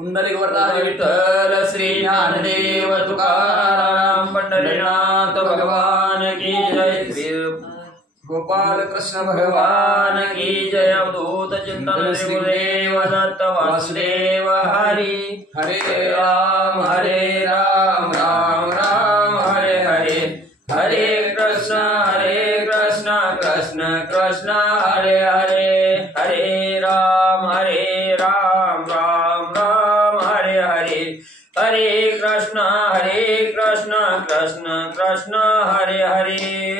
पुंडलिक वरदारी विठ्ठल श्री ज्ञानदेव तुकाराम पंढरीनाथ भगवान की जय। श्री गोपाल कृष्ण भगवान की जय। अवधूत चिंतन श्री गुरुदेव दत्त वासुदेव हरि। हरे राम राम राम हरे हरे। हरे कृष्ण कृष्ण कृष्ण हरे हरे। हरे राम राम राम हरे हरे। हरे कृष्ण कृष्ण कृष्ण हरे हरे।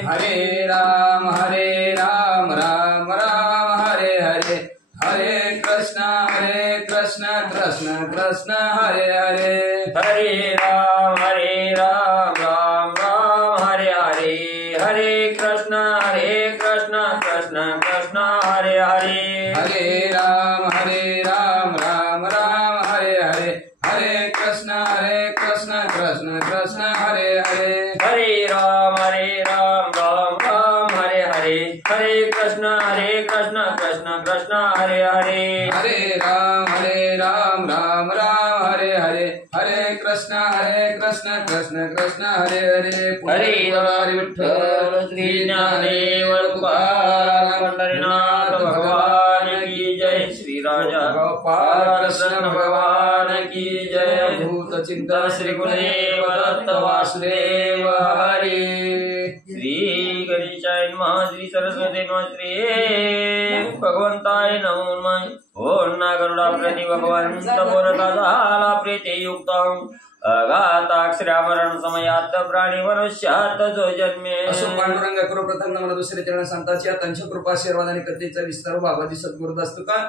हरे राम राम राम हरे हरे। हरे कृष्ण कृष्ण कृष्ण हरे हरे। हरे राम राम राम हरे हरे। हरे कृष्ण कृष्ण कृष्ण हरे हरे। हरे राम राम राम हरे हरे। हरे कृष्ण कृष्ण कृष्ण हरे हरे। हरे राम राम राम हरे हरे। हरे कृष्ण कृष्ण कृष्ण हरे हरे। हरे राम राम राम हरे हरे। हरे कृष्ण कृष्ण कृष्ण हरे हरे। हरे विठ्ठल श्री ज्ञानदेव तुकाराम पंढरीनाथ भगवान की जय। श्री राजा गोपाल कृष्ण भगवान की जय। भूत चिंतन श्री गुरुदेव दत्त वासुदेव हरि। श्री गणेशाय नमः। श्री सरस्वती नमः। श्री भगवंताय नमो नमः। ओम नागरुडा प्रति भगवंत बोलता झाला प्रीती युक्त अगाताक्षरामरण समयात प्राणी मनुष्यात जो जन्मे। असो पांडुरंग करो प्रथम नमन दुसरे चरण संतांच्या त्यांच्या कृपा आशीर्वाद आणि कथेचा विस्तार बाबाजी सद्गुरू असतो का।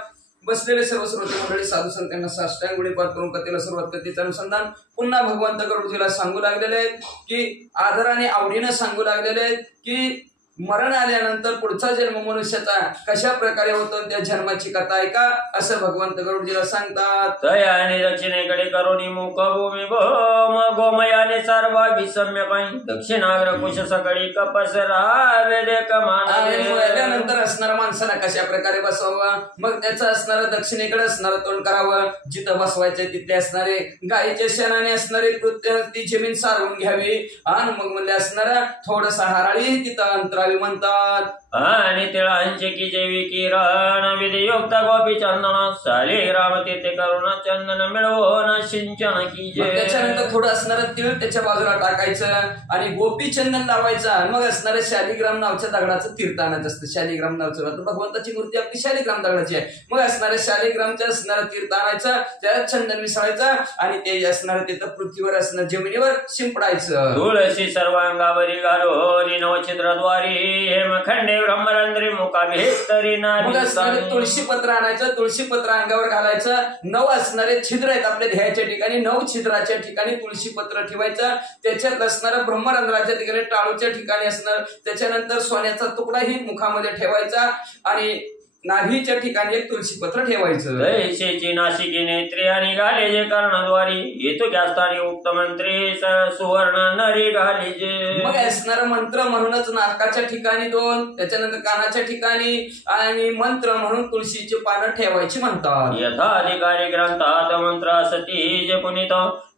बसलेले सर्व श्रोते मंडळी साधू संतांना साष्टांग गुढीपात करून कथेला सुरुवात कथेचं अनुसंधान पुन्हा भगवंत गरुडजीला सांगू लागलेले आहेत की आदराने आवडीने सांगू लागलेले आहेत की मरण आल्यानंतर पुढचा जन्म मनुष्याचा कशा प्रकारे होतो त्या जन्माची कथा ऐका असं भगवंत गरुडजीला सांगतात। तयाने दक्षिणेकडे करुणी मुख भूमी भोम गोमयाने सर्वा विसम्य पाई दक्षिणाग्र कुश सकळी कपसरा वेदे कमानंतर असणारा माणसाला कशा प्रकारे बसवावा मग त्याचं असणारं दक्षिणेकडे असणारं तोंड करावं जिथं बसवायचे तिथे असणारे गायीच्या शेणाने असणारे कृत्य ती जमीन सारवून घ्यावी आणि मग म्हणजे असणारा थोडस हराळी तिथं अंतरावी म्हणतात। आणि तिळांचे की जैवी किरण विधियुक्त गोपी चंदन साली ग्राम तिथे करुण चंदन मिळवून सिंचन की जय। त्याच्यानंतर थोडं असणारं तिळ त्याच्या बाजूला टाकायचं आणि गोपी चंदन लावायचं मग असणारं शालिग्राम नावच्या दगडाचं तीर्थ आणायचं असतं। शालिग्राम नावचं भगवंताची मूर्ती आपली शालिग्राम दगडाची आहे मग असणाऱ्या शालिग्रामच्या असणारं तीर्थ आणायचं त्यात चंदन मिसळायचं आणि ते असणारं तिथं पृथ्वीवर असणार जमिनीवर शिंपडायचं। तुळशी सर्वांगावरी घालून नवचित्रद्वारी हेमखंडे ब्रह्मरंध्री मुखाभिस्तरी नारी। तुळशी पत्र आणायचं तुळशी पत्र अंगावर घालायचं 9 असणारे छिद्र आहेत आपल्या ध्येयाच्या ठिकाणी 9 छिद्राच्या ठिकाणी तुळशी पत्र ठेवायचं त्याच्यात असणारं ब्रह्मरंध्राच्या ठिकाणी टाळूच्या ठिकाणी असणार त्याच्यानंतर सोन्याचा तुकडाही मुखामध्ये ठेवायचा आणि नाभीच्या ठिकाणी एक तुळशी पत्र ठेवायचं। दैशेची नाशिकी नेत्री आणि घाले जे कर्णद्वारी येतो गॅस्तानी उक्त मंत्री सुवर्ण नरी घाली जे। मग असणारा मंत्र म्हणूनच नाकाच्या ठिकाणी 2 त्याच्यानंतर कानाच्या ठिकाणी आणि मंत्र म्हणून तुळशीची पानं ठेवायची म्हणतात। यथाधिकारी ग्रंथात मंत्र असती जे पुनित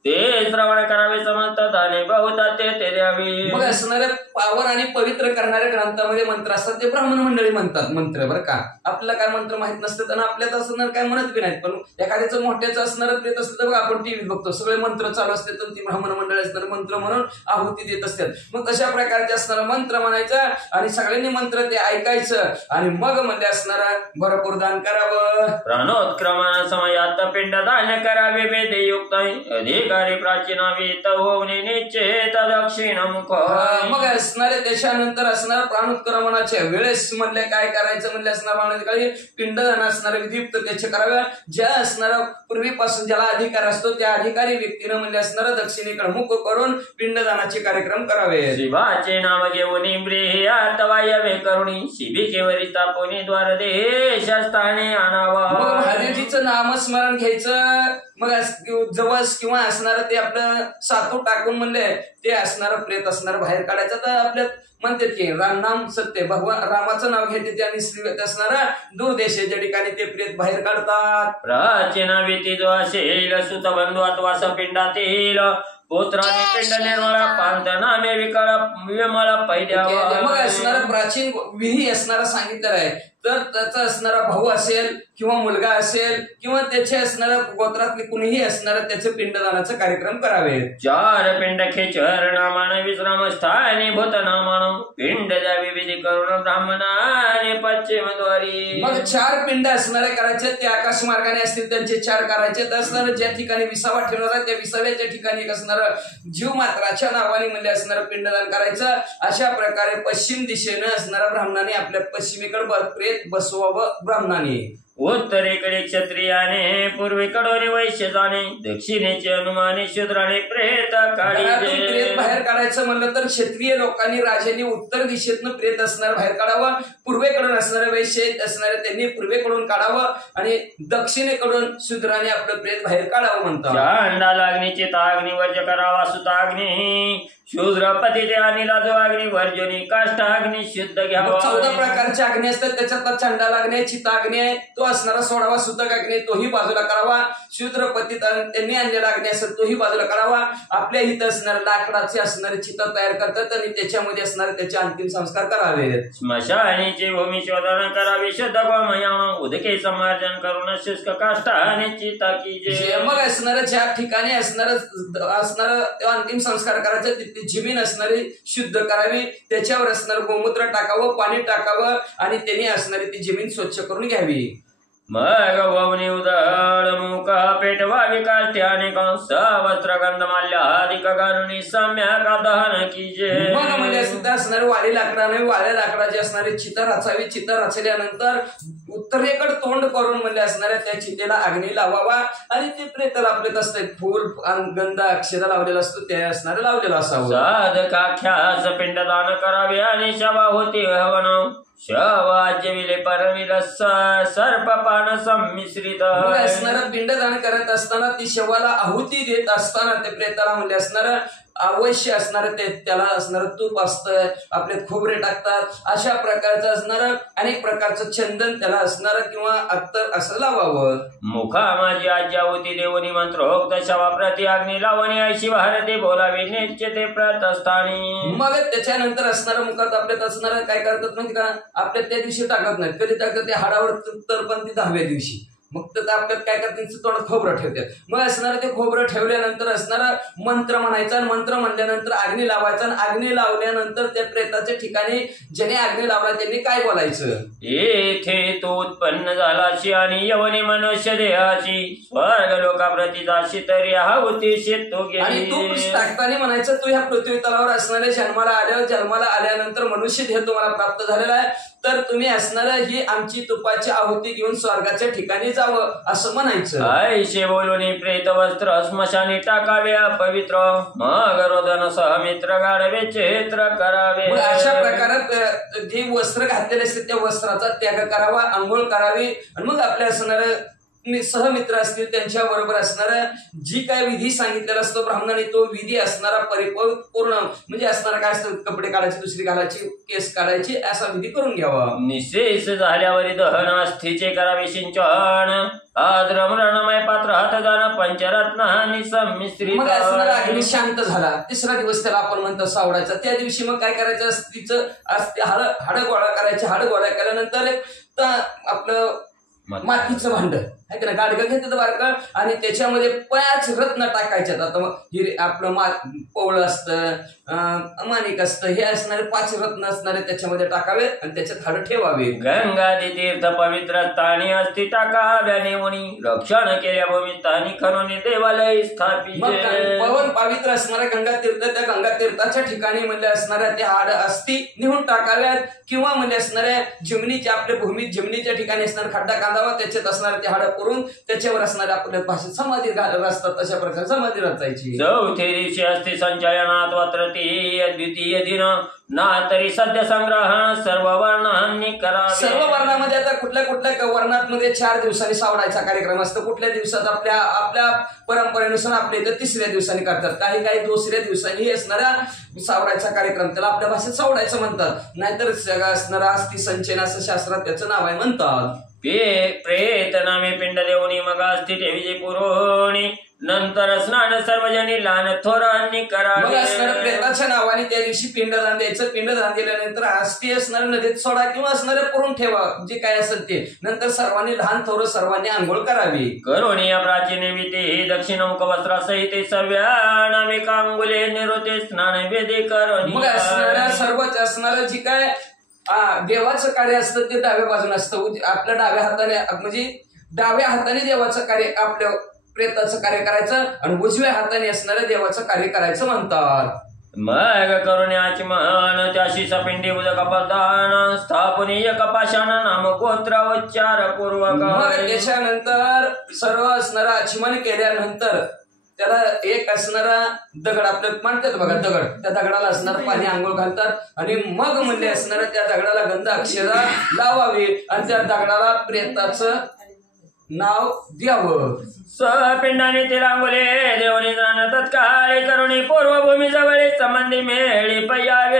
ते श्रवण करावे समजतात आणि बहुतात ते द्यावी। मग असणाऱ्या पावन आणि पवित्र करणाऱ्या ग्रंथामध्ये मंत्र असतात ते ब्राह्मण मंडळी म्हणतात मंत्र बरं का। आपल्याला काय मंत्र माहित नसतं त्यांना आपल्यात असणार काय म्हणत बी नाहीत पण एखाद्याचं मोठ्याचं असणार प्रेत असतं बघा आपण टीव्हीत बघतो सगळे मंत्र चालू असते तर ती ब्राह्मण मंडळी असणार मंत्र म्हणून आहुती देत असतात मग तशा प्रकारचे असणारं मंत्र म्हणायचं आणि सगळ्यांनी मंत्र ते ऐकायचं आणि मग मध्ये असणारा भरपूर दान करावं। प्राणोत्क्रमण समयात पिंडदान करावे वेदयुक्त अधिक प्राचीनावीत होऊने निश्चित दक्षिण मुख। मग असणारे त्याच्यानंतर असणाऱ्या प्राणोत्क्रमणाच्या वेळेस म्हणले काय करायचं म्हणले असणार पिंडदान असणारे विधियुक्त त्याचे करावे ज्या असणारा पूर्वीपासून ज्याला अधिकार असतो त्या अधिकारी व्यक्तीनं म्हणले असणारं दक्षिणेकडे मुख करून पिंडदानाचे कार्यक्रम करावे। शिवाचे नाव घेऊन इम्रियातवायवे करुणी शिबिकेवरी तापोनी द्वार देशस्थाने आणावा। महादेवजीचं नामस्मरण घ्यायचं मग जवस किंवा असणारं ते आपलं सातू टाकून म्हणले ते असणारं प्रेत असणारं बाहेर काढायचं. तर आपल्यात म्हणतात की राम नाम सत्य, भगवान रामाचं नाव घेते ते आणि श्रीगत असणारा दूर देशाच्या ठिकाणी ते प्रेत बाहेर काढतात. प्राचीन विधी जो असेल सुत बंधू अथवा सपिंडातील पुत्राने पिंड निर्मळा पांतनामे विमळा पैद्यावा. मग असणारा प्राचीन विधी असणारा सांगितलेला आहे. तर त्याचा असणारा भाऊ असेल किंवा मुलगा असेल किंवा त्याचे असणाऱ्या गोत्रातले कुणीही असणारा त्याचे पिंडदानाचा कार्यक्रम करावे. चार पिंड खेचर नामान विश्राम स्थानी भूत नामान पिंड द्यावी विधी करून ब्राह्मणाने पश्चिम द्वारी. मग चार पिंड असणारे करायचे ते आकाश मार्गाने असतील त्यांचे चार करायचे. तर असणारं ज्या ठिकाणी विसावा ठेवणार आहे त्या विसाव्याच्या ठिकाणी असणारं जीव मात्राच्या नावाने म्हणजे असणारं पिंडदान करायचं. अशा प्रकारे पश्चिम दिशेनं असणाऱ्या ब्राह्मणाने आपल्या पश्चिमेकडे प्रेत बसवावं. ब्राह्मणाने उत्तरेकडे क्षत्रियाने पूर्वेकडे वैश्य जाणे दक्षिणेचे अनुमाने शूद्राने प्रेत काढी. प्रेत बाहेर काढायचं म्हणलं तर क्षत्रिय लोकांनी राजांनी उत्तर दिशेतनं प्रेत असणारं बाहेर काढावं. पूर्वेकडून असणारे वैश्य असणारे त्यांनी पूर्वेकडून काढावं आणि दक्षिणेकडून शूद्राने आपलं प्रेत बाहेर काढावं म्हणतात. अंडाला अग्नीची ताग्नी वर्ज करावा सुताग्नी शूद्रपती ते अनिला जो अग्नी वर्जनी काष्टाग्नी शुद्ध घ्यावा. 14 प्रकारच्या अग्नी असतात त्याच्यात चंडाला अग्नी चिताग्नी आहे तो असणारा सोडावा. सुतक अग्नी तोही बाजूला करावा. शूद्रपती त्यांनी आणलेला अग्नी असेल तोही बाजूला करावा. आपल्या इथं असणाऱ्या लाकडाचे असणारे चिता तयार करतात आणि त्याच्यामध्ये असणारे त्याचे अंतिम संस्कार करावेत. स्मशानीची भूमी शोधन करावी शुद्ध गोमयान उदके समार्जन करून शुष्क काष्टाने चिता की. मग असणारं ज्या ठिकाणी असणारं अंतिम संस्कार करायचे ती जमीन असणारी शुद्ध करावी. त्याच्यावर असणारं गोमूत्र टाकावं, पाणी टाकावं आणि त्यांनी असणारी ती जमीन स्वच्छ करून घ्यावी. मग ववनी उदळ मुख पेटवावी काष्ट्याने वस्त्र गंध माल्य अधिक घालून सम्यक दहन कीजे. मग म्हणजे सुद्धा असणारे वाळी लाकडाने वाळ्या लाकडाची असणारी चिता रचावी. चिता रचल्यानंतर उत्तरेकडे तोंड करून म्हणजे असणाऱ्या त्या चितेला अग्नी लावावा आणि ते प्रेताला आपले असते फूल गंध अक्षदा लावलेला असतो त्या असणारे लावलेला असावं. साधकाख्यास पिंडदान करावे आणि शवा होती हवन शवाज्य विले परविल सर्पपान संमिश्रित. असणारं पिंडदान करत असताना ती शवाला आहुती देत असताना ते प्रेताला म्हणजे असणारं अवश्य असणारं ते त्याला असणारं तूप असतं, आपले खोबरे टाकतात. अशा प्रकारचं असणारं अनेक प्रकारचं चंदन त्याला असणारं किंवा अत्तर असं लावावं. मुखा माझी आज्ञा होती देवनी मंत्रोक्त शवा प्रति अग्नी लावणी ऐशी भारती बोलावी निश्चिते प्रतस्थानी. मग त्याच्यानंतर असणारं मुखात आपल्यात असणारं काय करतात माहिती का, आपल्या त्या दिवशी टाकत नाही. कधी टाकतात ते हाडावर तर पण ती 10व्या दिवशी. मग तर आपल्यात काय करतात तोंडात खोबरं ठेवतात. मग असणारं ते खोबरं ठेवल्यानंतर असणारं मंत्र म्हणायचा आणि मंत्र म्हणल्यानंतर अग्नी लावायचा आणि अग्नी लावल्यानंतर त्या प्रेताच्या ठिकाणी ज्याने अग्नी लावला त्यांनी काय बोलायचं, येथे तो उत्पन्न झालाची आणि यवनी मनुष्य देहाची स्वर्ग लोकाप्रती जाशी तरी हा उद्देश तो गेली. आणि तू टाकताना म्हणायचं तू ह्या पृथ्वी तलावर असणाऱ्या जन्माला आल्यानंतर मनुष्य देह तुम्हाला प्राप्त झालेला आहे. तर तुम्ही असणारं ही आमची तुपाची आहुती घेऊन स्वर्गाच्या ठिकाणी जावं असं म्हणायचं. ऐशे बोलून प्रेत वस्त्र स्मशानी टाकावे पवित्र मग रोदन सहमित्र गाढवे चेत्र करावे. अशा प्रकारात जे वस्त्र घातलेले असते त्या वस्त्राचा त्याग करावा, आंघोळ करावी आणि मग आपल्या असणारं सहमित्र असतील त्यांच्या बरोबर असणारा जी काय विधी सांगितलेला असतो ब्राह्मणाने तो विधी असणारा परिपूर्ण म्हणजे असणारा काय असतं, कपडे काढायचे, दुसरी घालायची, केस काढायची, असा विधी करून घ्यावा. निशेष झाल्यावर दहन अस्थिचे करावे सिंचन आद्रमरणमय पात्र हात जाण पंचरत्नांनी संमिश्रित. मग असणारा अग्नी शांत झाला 3रा दिवस त्याला आपण म्हणतो सावडायचा. त्या दिवशी मग काय करायचं, अस्थिचं हाड गोळा करायचे. हाड गोळा केल्यानंतर आपलं मातीचं भांड आहे का ना, गाडगं घेतात बारकं आणि त्याच्यामध्ये 5 रत्न टाकायच्यात. आता मग आपलं पवळं असतं, माणिक असतं, हे असणारे 5 रत्न असणारे त्याच्यामध्ये टाकावे आणि त्याच्यात हाड ठेवावे. गंगादी तीर्थ पवित्र स्थानी असती टाकाव्याने मुनी रक्षण केल्या भूमी स्थानी खरोनी देवालय स्थापित. पवन पवित्र असणाऱ्या गंगा तीर्थ, त्या गंगा तीर्थाच्या ठिकाणी म्हणजे असणाऱ्या त्या हाड अस्थी निहून टाकाव्यात किंवा म्हणजे असणाऱ्या जमिनीच्या आपल्या भूमीत जमिनीच्या ठिकाणी असणारा खड्डा कांदावा, त्याच्यात असणारे ते हाड करून त्याच्यावर असणाऱ्या आपल्या भाषेत समाधी घालत असतात, अशा प्रकारे समाधी रचायची. चौथे दिवशी असते संचयनात वा तृतीय द्वितीय दिन ना तरी सद्य संग्रहण सर्व वर्णांनी करावे. सर्व वर्णामध्ये आता कुठल्या कुठल्या वर्णात 4 दिवसांनी सावडायचा कार्यक्रम असतो. कुठल्या दिवसात आपल्या परंपरेनुसार आपल्या इथं 3ऱ्या दिवसांनी करतात, काही 2ऱ्या दिवसांनी असणारा सावडायचा कार्यक्रम, त्याला आपल्या भाषेत सावडायचं म्हणतात. नाहीतर असणारा अस्थि संचयन असं शास्त्रात त्याचं नाव आहे म्हणतात. प्रेत नामे पिंड देऊनी मग अस्थि ठेवीची पुरवणी नंतर स्नान सर्वजणी लहान थोरांनी करावे. मग असणाऱ्या प्रेताच्या नावाने त्या दिवशी पिंडदान द्यायचं. पिंडदान दिल्यानंतर अस्थि असणाऱ्या नदीत सोडा किंवा असणाऱ्या पुरून ठेवा, जे काय असेल ते. नंतर सर्वांनी लहान थोर सर्वांनी आंघोळ करावी. करुणी या प्राचीन विते दक्षिणमुख वस्त्रासहित सर्व्या नामे कांगुले निरोते स्नान वेदे करुणी. मग असणाऱ्या सर्वच असणारं जी काय देवाचं कार्य असतं ते डाव्या बाजूने असतं. आपल्या डाव्या हाताने म्हणजे डाव्या हाताने देवाचं कार्य, आपल्या प्रेताचं कार्य करायचं आणि उजव्या हाताने असणाऱ्या देवाचं कार्य करायचं म्हणतात. मग करुण्याची मन त्याशी सपिंडी उदक पदान स्थापनीय कपाशान नाम गोत्रोच्चार पूर्वक. मग त्याच्यानंतर सर्व असणारा आचमन केल्यानंतर त्याला एक असणारा दगड आपल्या मांडतात बघा, दगड, त्या दगडाला असणार पाणी आंघोळ घालतात आणि मग म्हणले असणारा त्या दगडाला गंध अक्षरा लावावी आणि त्या दगडाला प्रेताचं नाव द्यावं. पिंडाने ते रांगोले देवनी जाण तत्काळी करुणी पूर्वभूमी जवळ संबंधी मेळी पयावे.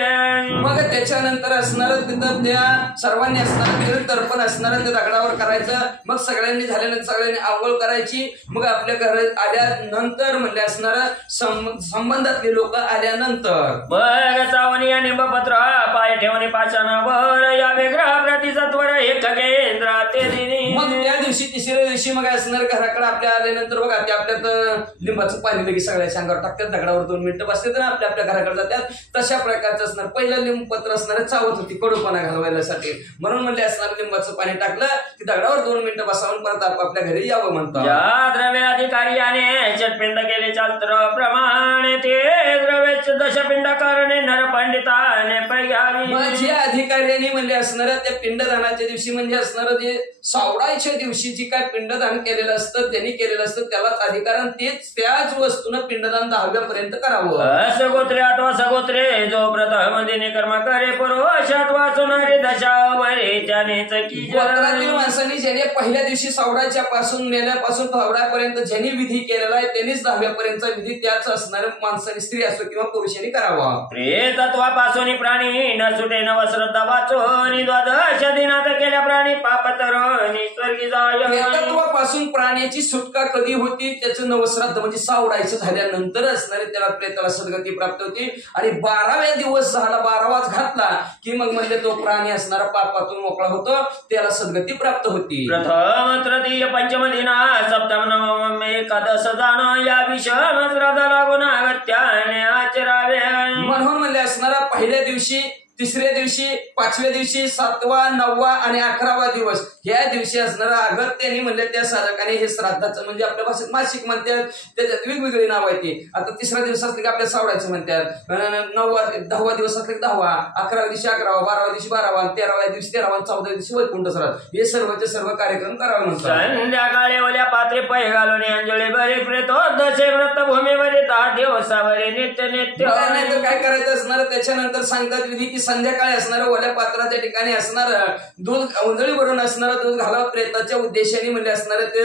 मग त्याच्यानंतर असणार तिथं त्या सर्वांनी असणार तर्पण असणार त्या दगडावर करायचं. मग सगळ्यांनी झाल्यानंतर सगळ्यांनी आंघोळ करायची. मग आपल्या घरात आल्यानंतर म्हणले असणार संबंधातले लोक आल्यानंतर मग चावणी आणि निंबपत्र पाय ठेवणी पाषाणावर यावे ग्रह प्रतिसत्वर एक केंद्र ते. मग त्या दिवशी 3ऱ्या दिवशी मग असणार घराकडे आपल्या आल्यानंतर बघा ते आपल्यात लिंबाचं पाणी लगेच सगळ्याच्या अंगावर टाकतात, दगडावर 2 मिनिटं बसते तर आपल्या घराकडे जातात. तशा प्रकारचं असणार. पहिलं लिंबपत्र असणार चावत होती कडूपणा घालवायसाठी, म्हणून म्हणले असणार लिंबाचं पाणी टाकलं की दगडावर 2 मिनिटं बसावून परत आपल्या घरी यावं म्हणतात. ज्या द्रव्य अधिकार्याने चटपिंड केले चालत्र प्रमाणे ते द्रव्य दशपिंड करणे नर पंडिताने पयावी. जे अधिकाऱ्यांनी म्हणजे असणाऱ्या त्या पिंडदानाच्या दिवशी म्हणजे असणारं जे सावडायच्या दिवशी जी काय पिंडदान केलेलं असतं त्यांनी केलेलं असतं त्यालाच अधिकारण त्याच वस्तूनं पिंडदान 10व्या पर्यंत करावं. सगोत्रे 8वा सगोत्रे जो प्रथम दिने कर्म करे पूर्व 8वा सुनारे दशावरे त्याने चकी. गोत्रातील माणसांनी ज्याने पहिल्या दिवशी सावडाच्या पासून मेल्यापासून 10व्यापर्यंत ज्यांनी विधी केलेला आहे त्यांनीच 10व्यापर्यंतचा विधी त्याच असणाऱ्या माणसाने, स्त्री असो किंवा पुरुषांनी करावा. प्रेतत्वापासून प्राणी न सुटे नव श्रद्धा वाचून द्वादश दिनात केल्या प्राणी पापतरणी स्वर्गी जाय. प्रेतत्वापासून प्राण्याची सुटका कधी होती? त्याचं नवश्राद्ध म्हणजे सावडायचं झाल्यानंतर असणारे त्याला प्रेताला सद्गती प्राप्त होती. आणि 12व्या दिवस झाला, 12वाच घातला की मग म्हणजे तो प्राणी असणारा पापातून मोकळा होतो, त्याला सद्गती प्राप्त होती. प्रथम तृतीय पंचम दिना सप्तम नवम एकादश दान या विषम श्रद्धा लागून अगत्याने आचरावे. म्हणून म्हणजे असणारा पहिल्या दिवशी, 3ऱ्या दिवशी, 5व्या दिवशी, 7वा, 9वा आणि 11वा दिवस या दिवशी असणारा अगत्याने म्हणले त्या साधकाने हे श्राद्धाचं म्हणजे आपल्या भाषेत मासिक म्हणतात, त्याच्यात वेगवेगळी नाव आहे ती. आता 3रा दिवस असले की आपल्या सावडायचं म्हणतात, 10वा दिवस असले की 10वा, 11व्या दिवशी 11वा, 12व्या दिवशी 12वा, 13व्या दिवशी 13वा, 14व्या दिवशी वैकुंठ श्राद्ध, हे सर्वचे सर्व कार्यक्रम करावे म्हणतात. संध्याकाळी ओल्या पात्रे पै घालून अंजली बरे प्रेतोदशे व्रतभूमीवर 10 दिवसावरे नित्य नित्य. काय करायचं असणार त्याच्यानंतर सांगतात विधी की संध्याकाळी असणारं ओल्या पात्राच्या ठिकाणी असणार दूध उंजळी भरून असणारं दूध घालावं प्रेताच्या उद्देशाने म्हणजे असणारं ते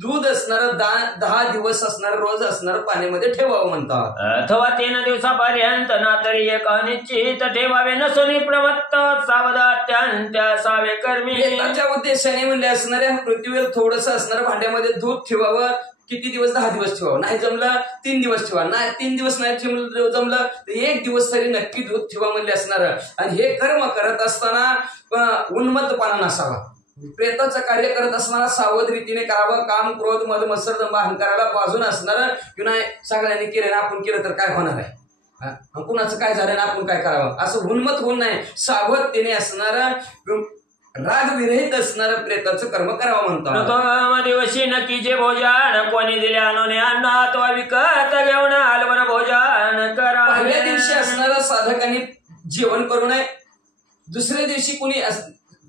दूध असणारं 10 दिवस असणार रोज असणारं पाण्यामध्ये ठेवावं म्हणतात. अथवा 3 दिवसापर्यंत ना तरी एक अनिश्चित ठेवावे नसुनी प्रमत्त सावधात्यांत सावे कर्मी. प्रेताच्या उद्देशाने म्हणजे असणाऱ्या पृथ्वीवर थोडस असणारं भांड्यामध्ये दूध ठेवावं. किती दिवस? 10 दिवस ठेवावं. नाही जमलं 3 दिवस ठेवा. नाही 3 दिवस नाही जमलं तर 1 दिवस तरी नक्की दूध ठेवा म्हणजे असणार. आणि हे कर्म करत असताना उन्मत्तपणा नसावा. प्रेताचं कार्य करत असताना सावध रीतीने करावं. काम, क्रोध, मद, मत्सर, दंभ, अहंकाराला बाजून असणार की नाही सगळ्यांनी केलं ना आपण केलं तर काय होणार आहे, कुणाचं काय झालं ना आपण काय करावं असं उन्मत्त होऊन नाही सावधतेने असणारा राग विरहित असणारं प्रेताचं कर्म करावं म्हणतात. दिवशी नक्की जे भोजन कोणी दिले आणून अन्न अथवा विकत घेऊन आलवर भोजन करा. पहिल्या दिवशी असणारा साधकांनी जेवण करू नये. दुसऱ्या दिवशी कुणी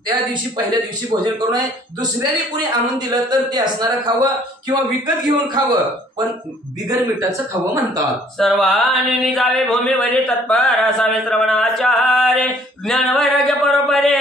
त्या दिवशी पहिल्या दिवशी भोजन करू नये. दुसऱ्याने कुणी आणून दिलं तर ते असणारं खावं किंवा विकत घेऊन खावं, पण बिगर मिठाचं खावं म्हणतात. सर्वांनी निजावे भूमीवरी तत्पर असावे श्रवणाचार्य ज्ञान वैराग्य परोपरे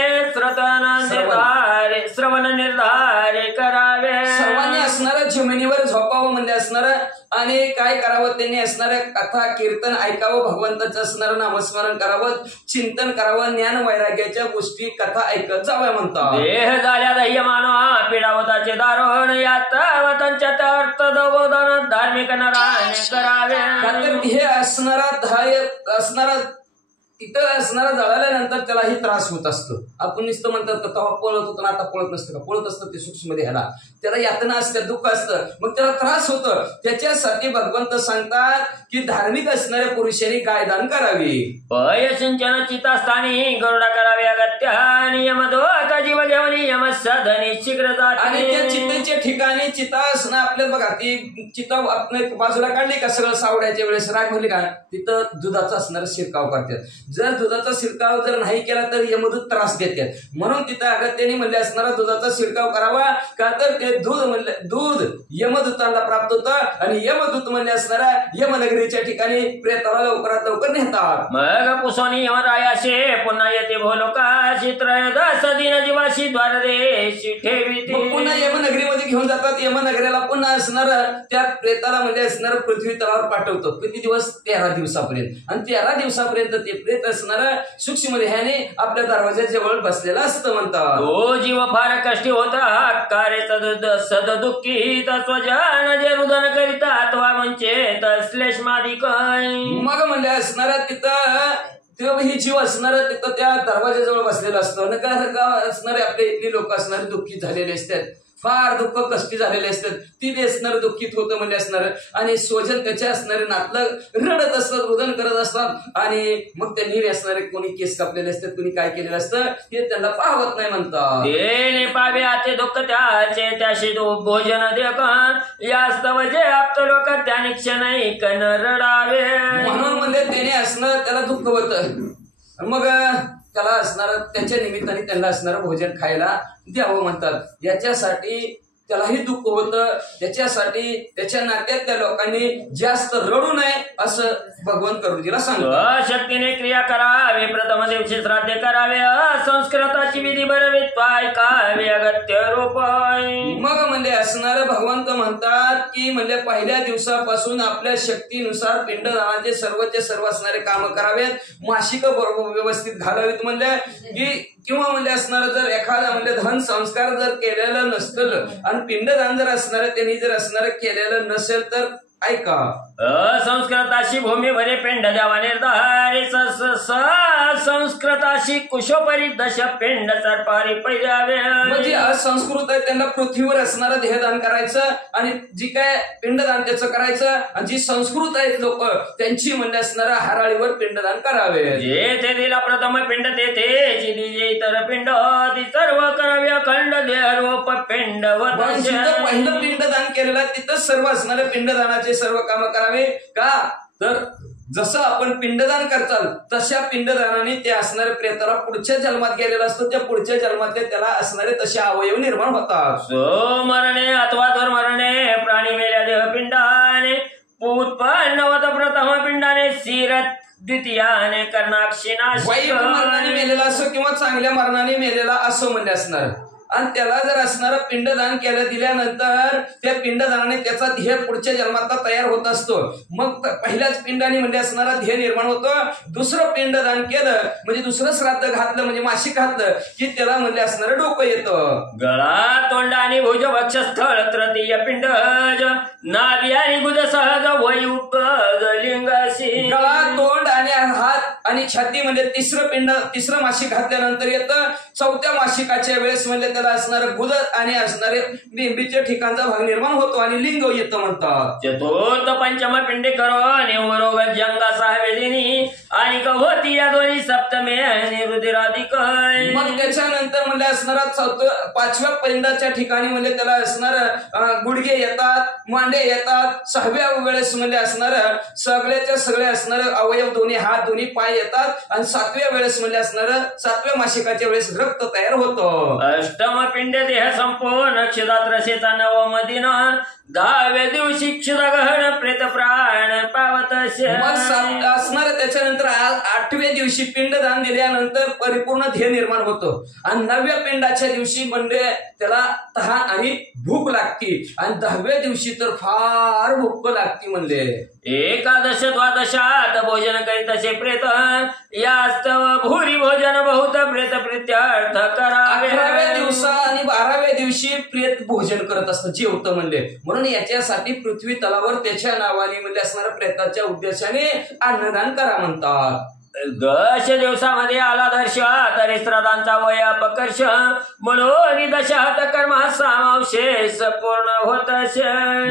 श्रवण निर्धारे करावे. सर्वांनी असणारं जमिनीवर झोपावं म्हणजे असणारं आणि काय करावं त्यांनी असणारं कथा कीर्तन ऐकावं, भगवंताचं असणारं नामस्मरण करावं, चिंतन करावं, ज्ञान वैराग्याच्या गोष्टी कथा ऐकत जाव्या म्हणतात. देह झाल्या दह्य मानवा पिडावताचे दारुण यात वतनच्या अर्थ दगोदन धार्मिक नराने करावे. हे असणारा तिथं असणारा जळाल्यानंतर त्यालाही त्रास होत असतो. आपण नुसतं म्हणतात तेव्हा पळत होतं, आता पळत नसतं का? पळत असतं ते सूक्ष्म देहाला, त्याला यातना असते, दुःख असतं, मग त्याला त्रास होतं. त्याच्यासाठी भगवंत सांगतात की धार्मिक असणाऱ्या पुरुषांनी गायदान करावी. पय सिंचन चितास्थानी गरुडा करावे अगत्य नियम दोता जीव घेऊन यम साधनी शीघ्र जाते. आणि त्या चितेच्या ठिकाणी चिता असणं आपल्या बघा, ती चिता आपण बाजूला काढली का सगळं सावड्याच्या वेळेस राग म्हणली का तिथं दुधाचा असणारा शिरकाव करतात. जर दुधाचा शिरकाव जर नाही केला तर यमदूत त्रास देतात. म्हणून तिथं अगत्याने म्हणले असणारा दुधाचा शिरकाव करावा, का तर ते दूध यमदूतांना प्राप्त होतं आणि यमदूत म्हणले असणारा यमनगरीच्या ठिकाणी प्रेताला लवकरात लवकर नेतात. मग पुसोनी यमरायाशे पुन्हा येते भोलोकाशी त्रयोदश दिन जीवाशी द्वारदेशी ठेविते. पुन्हा यमनगरीमध्ये घेऊन जातात. यमनगरीला पुन्हा असणार त्या प्रेताला म्हणजे असणार पृथ्वी तलावर पाठवतो. किती दिवस? 13 दिवसापर्यंत. आणि 13 दिवसापर्यंत ते प्रेत असणार सूक्ष्म देहाने आपल्या दरवाज्याच्या जवळ बसलेला असतं म्हणतात. तो जीव फार कष्टी होता कार्य सद दुःखी तत्वजान जे रुदन करीता अथवा म्हणजे श्लेषमादिक. मग म्हणजे असणारा तिथं ही जीव असणार तिथं त्या दरवाज्याजवळ बसलेला असतो. नका असणारे आपले इथली लोक असणारे दुःखी झालेले असतात, फार दुःख कष्टी झालेले असतात. ती असणार दुःखीत होतं म्हणजे असणार आणि स्वजन त्याच्या असणारे नातलं रडत असतात, रुदन करत असतात. आणि मग त्यांनी असणारे कोणी केस कापलेले असतात, कोणी काय केलेलं असतं हे त्यांना पाहत नाही म्हणतात. ते पावे आते दुःख त्याचे त्याशी भोजन देखन यास्तव जे आप्त लोक त्याने क्षण कन रडावे. म्हणून म्हणजे त्याने असणं त्याला दुःख होतं, मग त्याला असणार त्याच्या निमित्ताने त्यांना असणारं भोजन खायला द्यावं म्हणतात. याच्यासाठी त्यालाही दुःख होतं, त्याच्यासाठी त्याच्या नात्यातल्या लोकांनी जास्त रडू नये असं भगवंत करुजीला सांगतात. शक्तीने क्रिया करावे प्रथम दिवशी श्राद्ध करावे संस्कृताची विधी बरवित ऐकावे अगत्य रूप. मग म्हणजे असणारं भगवंत म्हणतात की म्हणजे पहिल्या दिवसापासून आपल्या शक्तीनुसार पिंडदानाचे सर्वचे सर्व असणारे काम करावेत, मासिक व्यवस्थित घालावीत म्हणले की किंवा म्हणजे असणार जर एखादा म्हणजे धन संस्कार जर केलेलं नसतं आणि पिंडदान जर असणार त्यांनी जर असणार केलेलं नसेल तर ऐका संस्कृताशी भूमीवरे पिंड द्यावा निर्धारी संस्कृताशी कुशोपरी दश पिंड सरपारी पैद्यावे. म्हणजे असंस्कृत आहे त्यांना पृथ्वीवर असणारं देहदान करायचं आणि जी काय पिंडदान त्याचं करायचं, आणि जी संस्कृत आहेत लोक त्यांची म्हणजे असणारं हराळीवर पिंडदान करावे. जे ते दिला प्रथम पिंड तेथे जी इतर पिंड ती सर्व करावे अखंड देहरूप पिंड. जिथं पहिलं पिंडदान केलेलं तिथं सर्व असणारे पिंडदानाचे सर्व काम करावे. का तर जसं आपण पिंडदान करताल तशा पिंडदानाने ते असणाऱ्या प्रेताला पुढच्या जन्मात गेलेला असतो, त्या पुढच्या जन्मातले त्याला असणारे तसे अवयव निर्माण होतात. सो मरणे अथवा दुर्मरणे प्राणी मेल्या देहपिंडाने उत्पन्न होत प्रथम पिंडाने सिरत द्वितीयाने कर्णाक्षिनाश. वाईट मरणाने मेलेला असो किंवा चांगल्या मरणाने मेलेला असो म्हणजे असणार, आणि त्याला जर असणारं पिंडदान केलं दिल्यानंतर त्या पिंडदानाने त्याचा ध्येय पुढच्या जन्मात तयार होत असतो. मग पहिल्याच पिंडाने म्हणजे असणारा ध्येय निर्माण होतं. दुसरं पिंडदान केलं म्हणजे दुसरं श्राद्ध घातलं म्हणजे मासिक घातलं की त्याला म्हणजे असणारं डोकं येतं. गळा तोंड आणि भुज वक्षस्थळ तृतीय पिंड नाभी आणि गुद सहज वयुपद लिंगाशी. गळा तोंड आणि हात आणि छाती म्हणजे तिसरं मासिक घातल्यानंतर येतं. चौथ्या मासिकाच्या वेळेस म्हणजे त्याला असणारं गुद आणि असणारे बिंबीच्या ठिकाणचा भाग निर्माण होतो आणि लिंग येतं म्हणतात. चतुर्थ पंचम पिंडे करो निवरोग जंगा सहावेदिनी आणि कहोती या दोन्ही सप्तमे आणि रुधिराधिक. मग त्याच्यानंतर म्हणजे असणारा पाचव्या पिंडाच्या ठिकाणी म्हणजे त्याला असणार गुडघे येतात, मांडे येतात. 6व्या वेळेस म्हणजे असणार सगळ्याच्या सगळे असणार अवयव दोन्ही हात दोन्ही पाय येतात म्हणतात आणि 7व्या वेळेस म्हणजे असणार 7व्या मासिकाच्या वेळेस रक्त तयार होतं. अष्टम पिंड देह संपूर्ण क्षुदात रसेचा नवम दिन 10व्या दिवशी क्षुदा गहन प्रेत प्राण पावत मग असणार त्याच्यानंतर 8व्या दिवशी पिंडदान दिल्यानंतर परिपूर्ण ध्येय निर्माण होतं आणि 9व्या पिंडाच्या दिवशी म्हणजे त्याला तहान आणि भूक लागती आणि 10व्या दिवशी तर फार भूक लागती म्हणले. एकादश द्वादशात भोजन करीत असे प्रेत यास्तव भूरी भोजन बहुत प्रेत प्रीत्यर्थ करावे. 11व्या दिवसा आणि 12व्या दिवशी प्रेत भोजन करत असतं जेवतं म्हणले. म्हणून याच्यासाठी पृथ्वी तलावर त्याच्या नावाने म्हणजे असणाऱ्या प्रेताच्या उद्देशाने अन्नदान करा म्हणतात. 10 दिवसामध्ये आला दर्श तरी श्राद्धांचा वय अपकर्ष म्हणून दशात कर्म समावेश पूर्ण होत.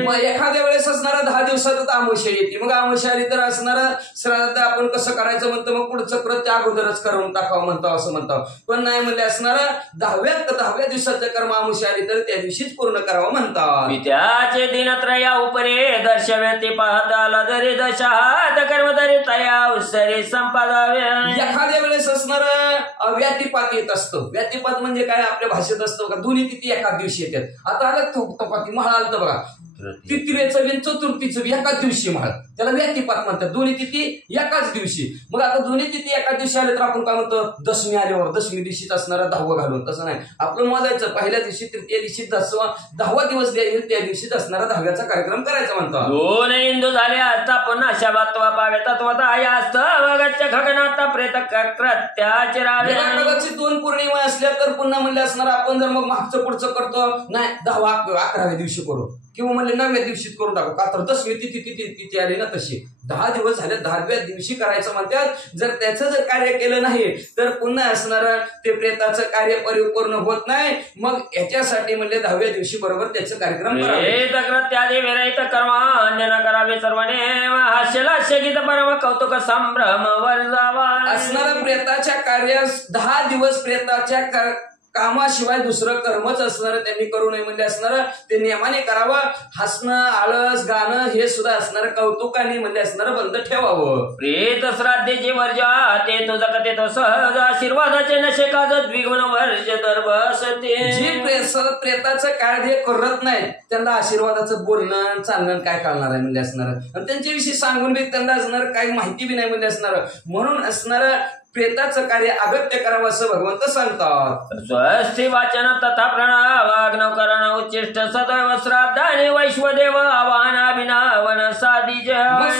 मग एखाद्या वेळेस असणारा 10 दिवसातच आमुष्य येते. मग आमुष्य आली तर असणारा श्राद्ध आपण कसं करायचं म्हणतं मग पुढचं कृत्य अगोदरच करून टाकावं म्हणतो असं म्हणतो. पण नाही म्हणले असणारा 10व्या दिवसाचं कर्म आमुष्य आली तर त्या दिवशीच पूर्ण करावं म्हणतात. त्याचे दिनत्रया उपरे दर्शव्यती पाहता आला जरी दशात कर्म तरी तया उसरी संपाद. एखाद्या वेळेस असणार व्यातिपात येत असतं. व्यातिपात म्हणजे काय आपल्या भाषेत असतं बघा. दोन्ही तिथी एकाच दिवशी येतात. आता आलं तपाती महाळ आलं बघा. तिसरीचं बी चतुर्थीचं बी एकाच दिवशी महाळ त्याला व्यतिपात म्हणतात. दोन्ही तिथी एकाच दिवशी. मग आता दोन्ही तिथी एकाच दिवशी आले तर आपण काय म्हणतो दशमी आल्यावर दशमी दिवशीच असणारा 10वं घालून. तसं नाही आपलं मोजायचं. पहिल्या दिवशी तृतीय दिवशी 10वा दिवस येईल त्या दिवशीच असणारा 10व्याचा कार्यक्रम करायचा म्हणतो. दोन हिंदू झाले असता पुन्हा शबात्वा पावे तत्वता यास्त खगनात प्रेत कृत्याचे रावे. कदाचित 2 पौर्णिमा असल्या तर पुन्हा म्हणले असणार आपण जर मग मागचं पुढचं करतो नाही 11व्या दिवशी करू किंवा म्हणले 9व्या दिवशीच करून टाकू. का तर दशमी तिथी आली ना तशी 10 दिवस झाले 10व्या दिवशी करायचं म्हणतात. जर त्याचं जर कार्य केलं नाही तर पुन्हा असणार ते प्रेताचं कार्य परिपूर्ण होत नाही. मग याच्यासाठी म्हणले 10व्या दिवशी बरोबर त्याचं कार्यक्रम करावे. विरहित कर्म अन्य न करावे सर्वने हास्यलास्य गीत परम कौतुक संभ्रम वर जावा. असणाऱ्या प्रेताच्या कार्यास 10 दिवस प्रेताच्या कामाशिवाय दुसरं कर्मच असणार त्यांनी करू नये म्हणजे असणार ते नियमाने करावं. हसणं आळस गाणं हे सुद्धा असणार कौतुकाने म्हणजे असणार बंद ठेवावं. प्रेत श्राद्धेचे वर्जा ते तो जगते तो सहज आशीर्वादाचे नशे काज द्विगुण वर्ज तर बसते. जे प्रेताचं कार्य करत नाही त्यांना आशीर्वादाचं बोलणं चालणं काय कळणार आहे म्हणजे असणार आणि त्यांच्याविषयी सांगून बी त्यांना असणार काही माहिती बी नाही म्हणजे असणार. म्हणून असणार प्रेताचं कार्य अगत्य करावं असं भगवंत सांगतात. स्वस्ति वाचन तथा प्रणवाग्नव करण उच्चिष्ट सदैव श्राद्धाने वैश्वदेव आवाहन अभिनावन साधिज.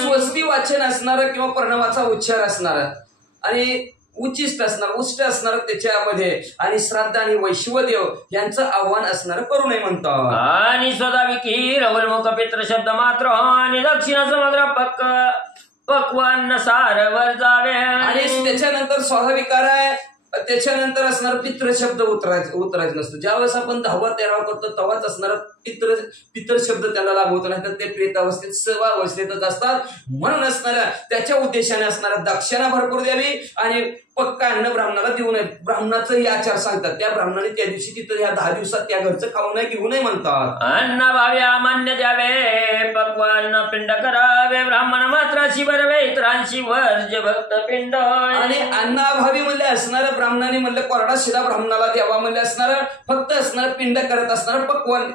स्वस्ति वाचन असणार किंवा प्रणवाचा उच्चार असणार आणि उच्चिष्ट असणार उष्ट असणार त्याच्यामध्ये आणि श्राद्ध आणि वैश्वदेव यांचं आव्हान असणार करू नये म्हणतात. आणि स्वदा विकीर अवलमुख पित्र शब्द मात्र आणि दक्षिण समुद्र पक्वान्न सारवर जावे. आणि त्याच्यानंतर स्वाभाविकार आहे. त्याच्यानंतर असणार पित्र शब्द उतरायचं नसतं. ज्यावेळेस आपण 10वा 13वा करतो तेव्हाच असणार पितर शब्द त्याला लागू होत नाही तर ते प्रेतावस्थेत सर्व अवस्थेतच असतात. म्हणून असणाऱ्या त्याच्या उद्देशाने असणाऱ्या दक्षिणा भरपूर द्यावी आणि पक्का अन्न ब्राह्मणाला देऊ नये. ब्राह्मणाचंही आचार सांगतात. त्या ब्राह्मणाने त्या दिवशी तिथं या 10 दिवसात त्या घरचं खाऊ नये घेऊ नये म्हणतात. अन्न भावे अमान्य द्यावे पक्वान्न पिंड करावे ब्राह्मण मात्र शिवरवे इतरांशी वर्ज भक्त पिंड. आणि अन्नाभावी म्हणले असणाऱ्या ब्राह्मणाने म्हणलं कोरडा शिरा ब्राह्मणाला द्यावा म्हणले असणार फक्त असणार पिंड करत असणार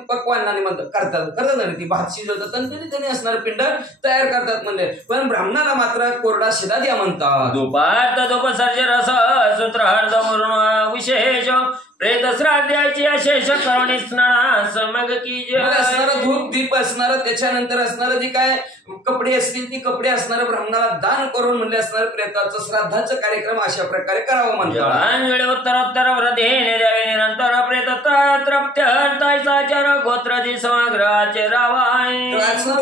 पक्वान्नाने म्हणतात करतात ना ती भात शिजवतात आणि त्याने असणार पिंड तयार करतात म्हणले. पण ब्राह्मणाला मात्र कोरडा शिरा द्या म्हणतात. दुपार दुपसर्ज रस सूत्र हर्द मुरुण विशेष प्रेत श्राद्धाची अशेष करुणी स्नानास मग की असणारं धूप दीप असणार त्याच्यानंतर असणारं जे काय कपडे असतील ती कपडे असणार ब्राह्मणाला दान करून म्हणले असणार प्रेताचं श्राद्धाचं कार्यक्रम अशा प्रकारे करावं म्हणतात. उत्तरोत्तर व्रतेने द्यावे निरंतर प्रेत तृप्त्याचार गोत्राची समग्राचे रावाय.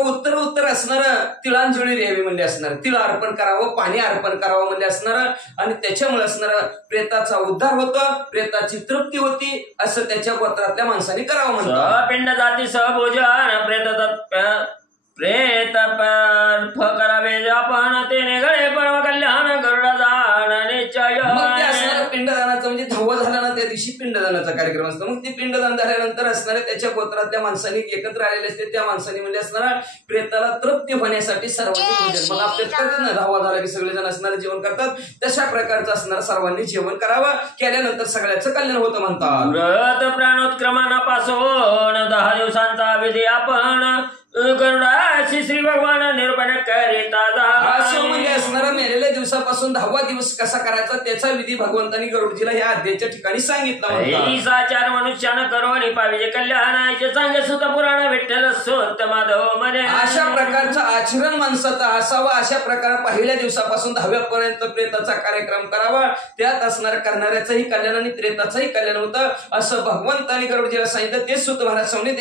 उत्तर असणार तिळांजळी द्यावी म्हणजे असणार तिळ अर्पण करावं पाणी अर्पण करावं म्हणजे असणार आणि त्याच्यामुळे असणार प्रेताचा उद्धार होतो प्रेताची तृप्ती होती असं त्याच्या गोत्रातल्या माणसाने करावं म्हणतात. पिंड जाती सहभोजन प्रेत करावे आपण तेने गळे परम कल्याण गरुडा जाण निश्चय. पिंडदानाचं म्हणजे 10वं झालं ना त्या दिवशी पिंडदानाचा कार्यक्रम असतो. मग ती पिंडदान झाल्यानंतर असणाऱ्या त्याच्या गोत्रातल्या माणसांनी एकत्र आलेले असते, त्या माणसांनी म्हणजे असणारा प्रेताला तृप्ती होण्यासाठी सर्वांनी भोजन, मग आपल्या धावा झाला की सगळेजण असणारे जेवण करतात, तशा प्रकारचं असणारं सर्वांनी जेवण करावं, केल्यानंतर सगळ्याचं कल्याण होतं म्हणतात. व्रत प्राणोत्क्रमणापासून 10 दिवसांचा विधी आपण गरुडाशी श्री भगवान निरूपण करीतात. असं म्हणजे असणारा मेलेल्या दिवसापासून 10वा दिवस कसा करायचा त्याचा विधी भगवंतांनी गरुडजीला या अध्यायाच्या ठिकाणी सांगितला. चार मनुष्यानं करोनी पाहिजे कल्याणाचे सांगे सुत पुराण विठ्ठल सुत माधव मध्ये. अशा प्रकारचं आचरण माणसाचं असावं, अशा प्रकार पहिल्या दिवसापासून 10व्यापर्यंत प्रेताचा कार्यक्रम करावा, त्यात असणार करणाऱ्याचंही कल्याण आणि प्रेताचंही कल्याण होतं असं भगवंतांनी गरुडजीला सांगितलं. तेच सुत महाराज स्वामी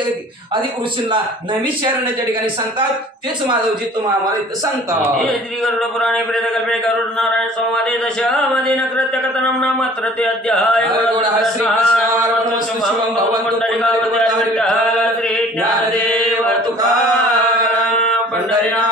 आदि ऋषींना नवी त्या ठिकाणी सांगतात, तेच माधवजी तुम्हाला आम्हाला इथं सांगतात. श्री गरुड पुराणे प्रेतकल्पे गरुड नारायण संवादे दशमध्ये नकृत्य कथनम नामात्र ते अध्याय. श्री ज्ञानदेव तुकाराम पंढरीनाथ